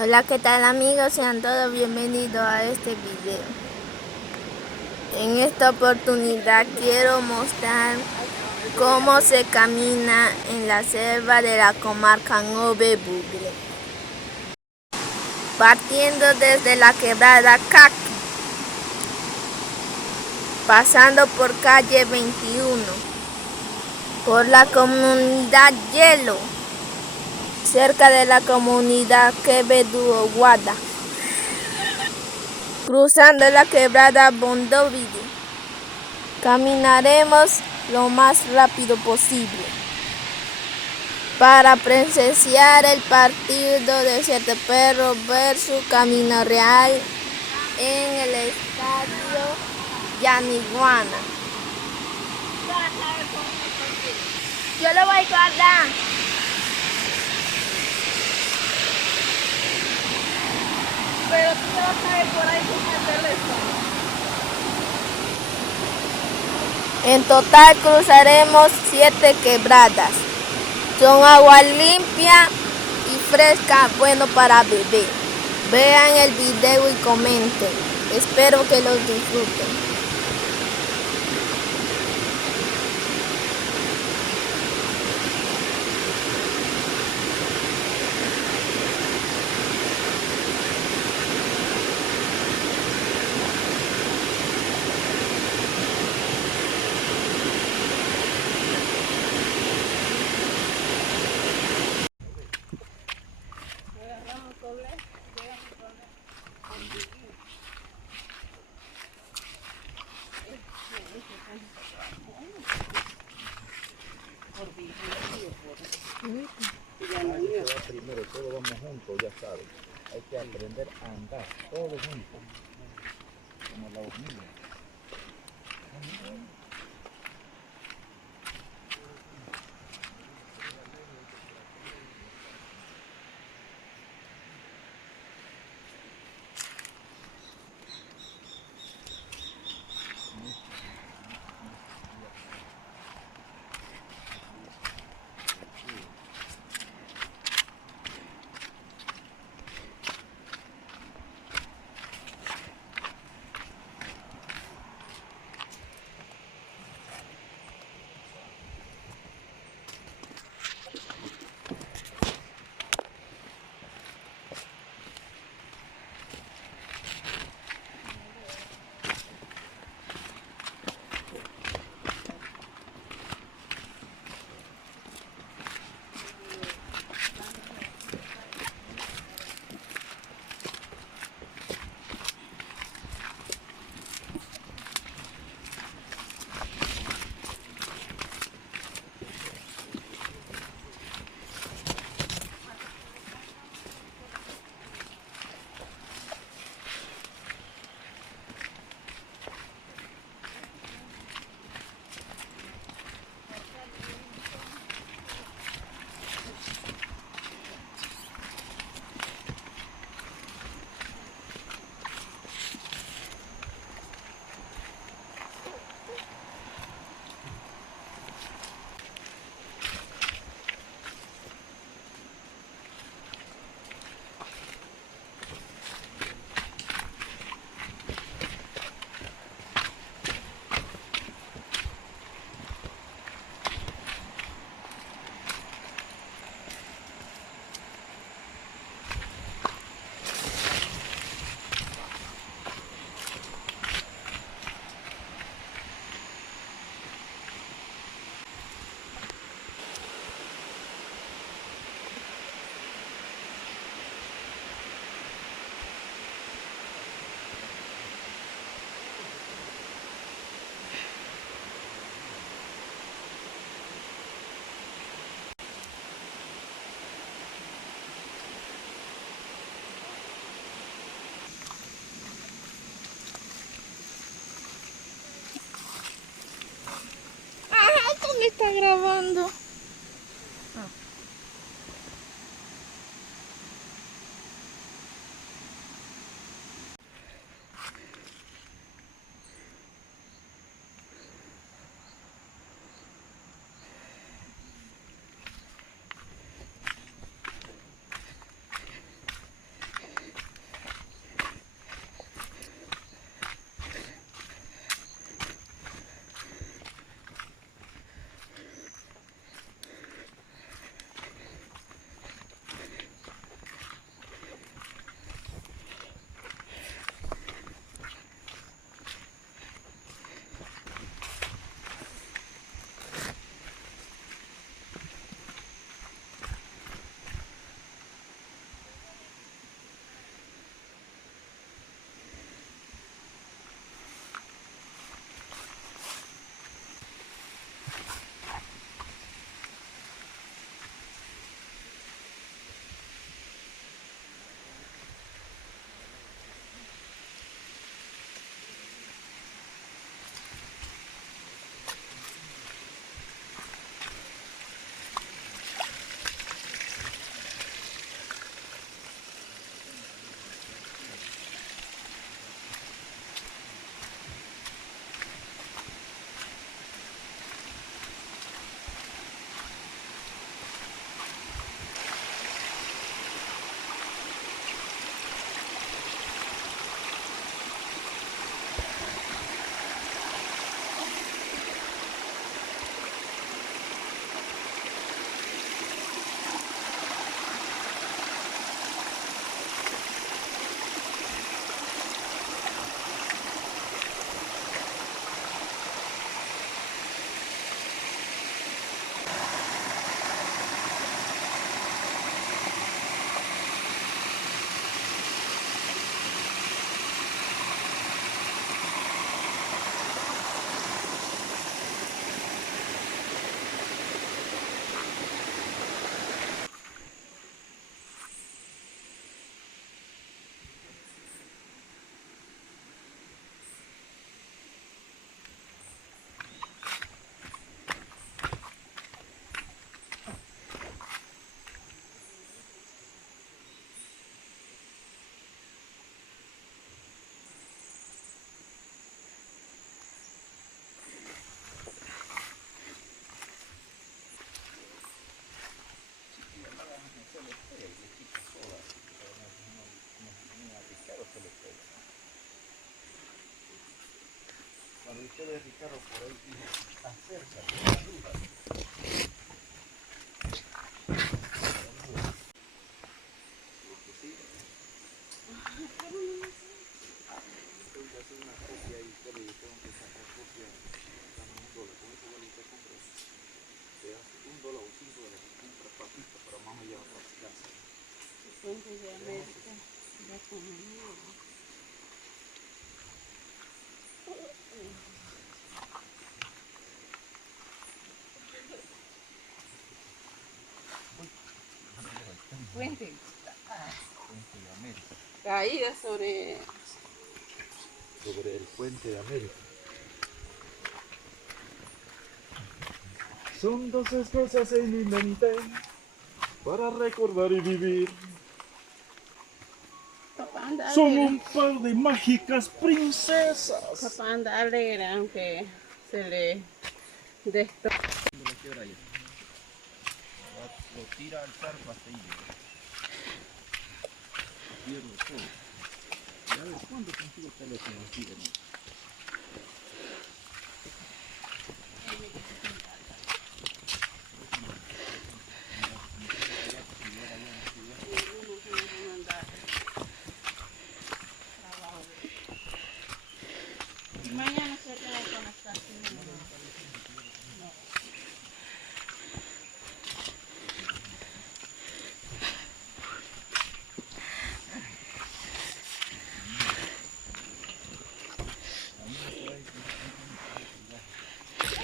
Hola, ¿qué tal amigos? Sean todos bienvenidos a este video. En esta oportunidad quiero mostrar cómo se camina en la selva de la comarca Nove Bugre. Partiendo desde la quebrada Caqui, pasando por calle 21, por la comunidad Hielo, cerca de la comunidad Quevedo Guada, cruzando la quebrada Bondovide. Caminaremos lo más rápido posible para presenciar el partido de Siete Perros versus Camino Real en el estadio Yaniguana. Yo lo voy a guardar. Pero tú te vas a ver por ahí con el teléfono. En total cruzaremos 7 quebradas. Son agua limpia y fresca, bueno para beber. Vean el video y comenten. Espero que los disfruten. Primero, todos vamos juntos, ya sabes. Hay que aprender a andar todos juntos, como la hormiga. ¿Cómo está grabando? usted ve Ricardo por ahí y acércate, saluda. Porque sí, tengo que hacer una copia y pero yo tengo que sacar copia, dame $1, con eso vale usted compra, te hace $1 o $5 y compra papitas para mamá llevar para su casa. Puente de América, ya conmigo. Puente. Puente de América. Caída sobre Sobre el puente de América. Son dos cosas en mi mente para recordar y vivir. papá anda Son alegre. un par de mágicas princesas. Papá anda alegre, aunque se le destrozó. Lo quiebra ya. Lo tira al carpaceillo. Pierdo todo. Y a ver, ¿cuándo consigo el teléfono aquí de nuevo? Mañana se tiene que conectar.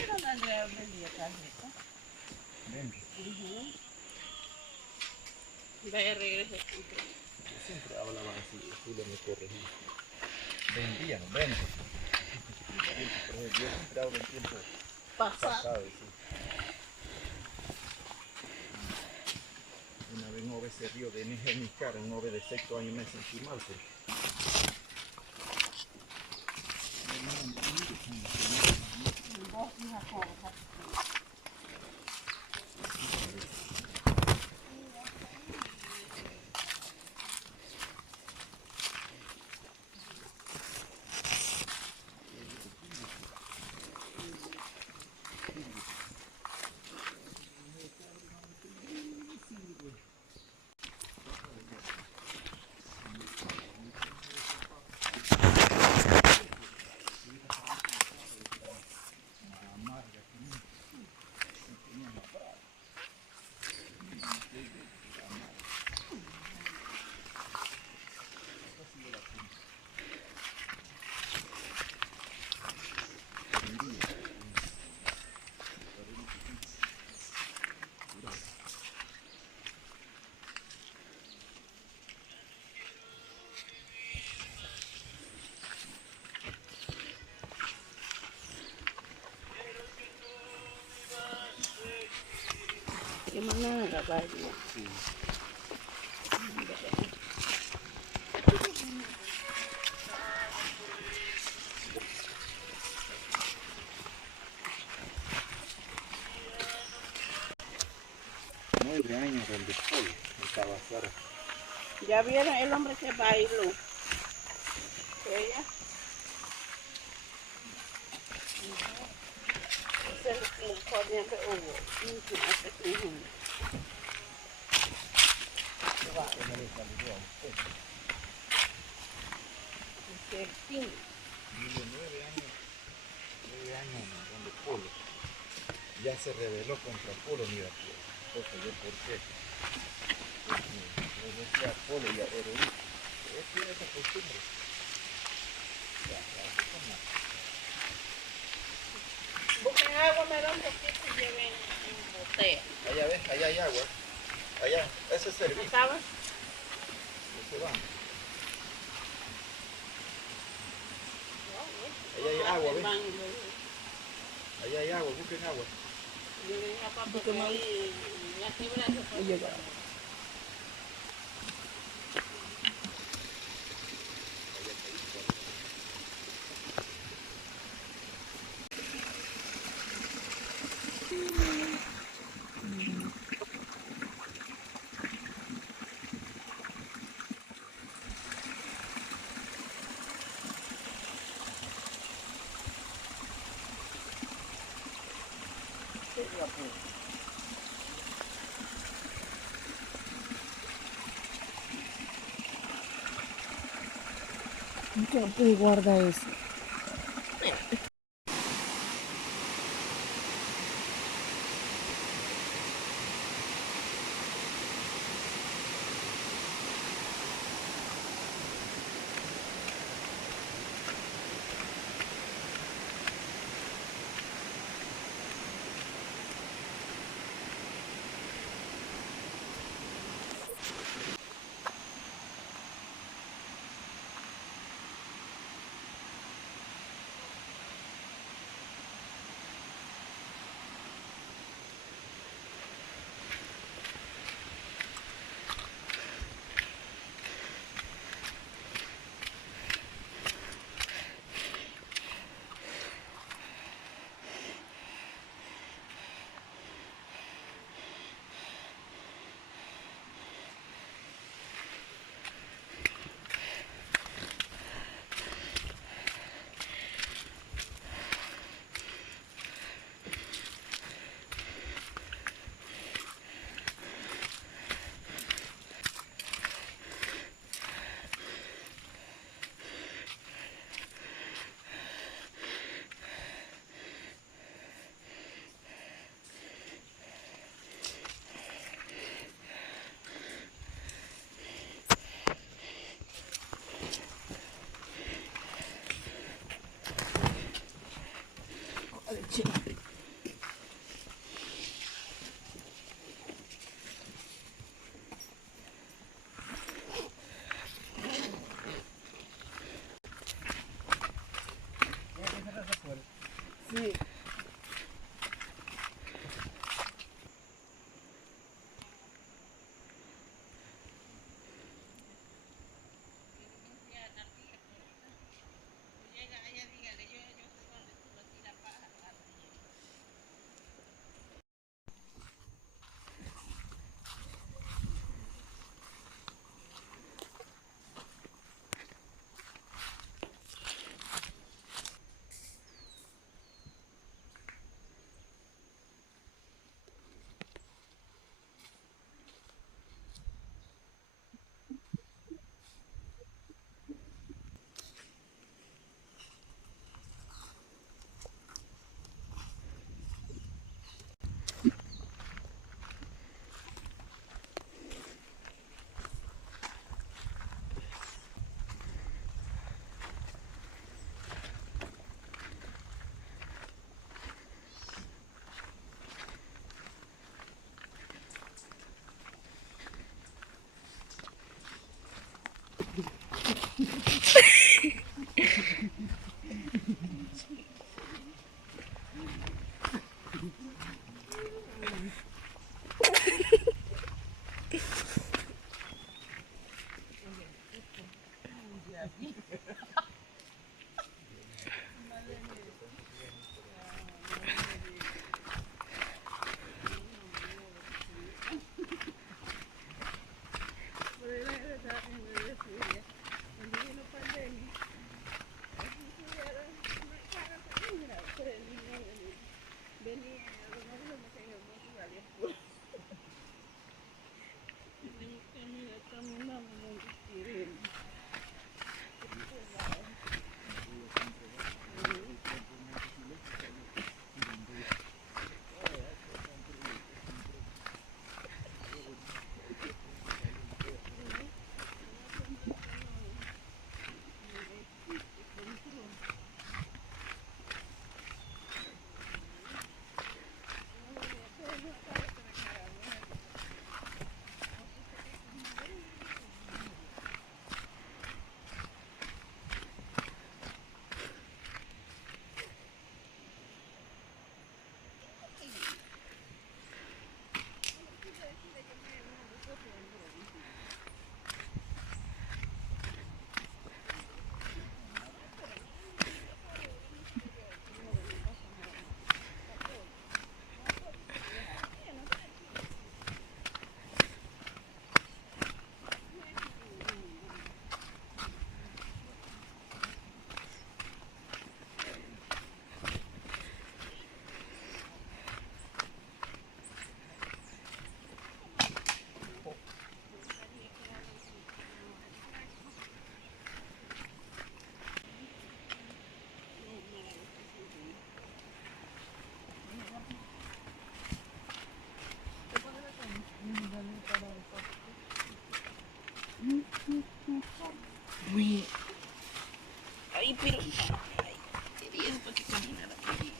¿Dónde Andrea vendía tarjeta? Vente. Vaya, regrese. Yo siempre hablaba así, Julio me corregía. Vendían, vente. Yo siempre hablo en tiempo pasado, sí. Una vez no ve se rió de mi cara, no ve de sexto año me sentí mal porque Vos, hija, cosa. ¿Qué manera, vaya? años donde estoy, en Tabasara. ¿Ya vieron el hombre que bailó? ¿Ella? Se lo corriente hubo. ¿Cómo le saludó a usted? Vive 9 años donde Polo. Ya se rebeló contra Polo, mira, pues yo por qué. Le decía a Polo y a Erudito. Él tiene esa costumbre. Busquen agua, me da un poquito y lleven en botella. Allá ves, allá hay agua. Allá, ese es servicio. ¿Acaba? Ese va. Allá hay agua, ¿ves? Allá hay agua, busquen agua. Yo le dije a papá que ahí la quebra se puede. Papi, guarda eso. Sí. Uy. Ay, pero... Ay, qué viejo para que caminara por ahí.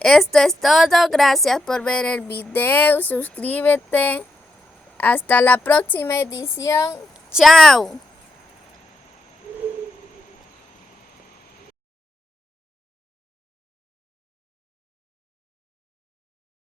Esto es todo, gracias por ver el video, suscríbete, hasta la próxima edición, chao.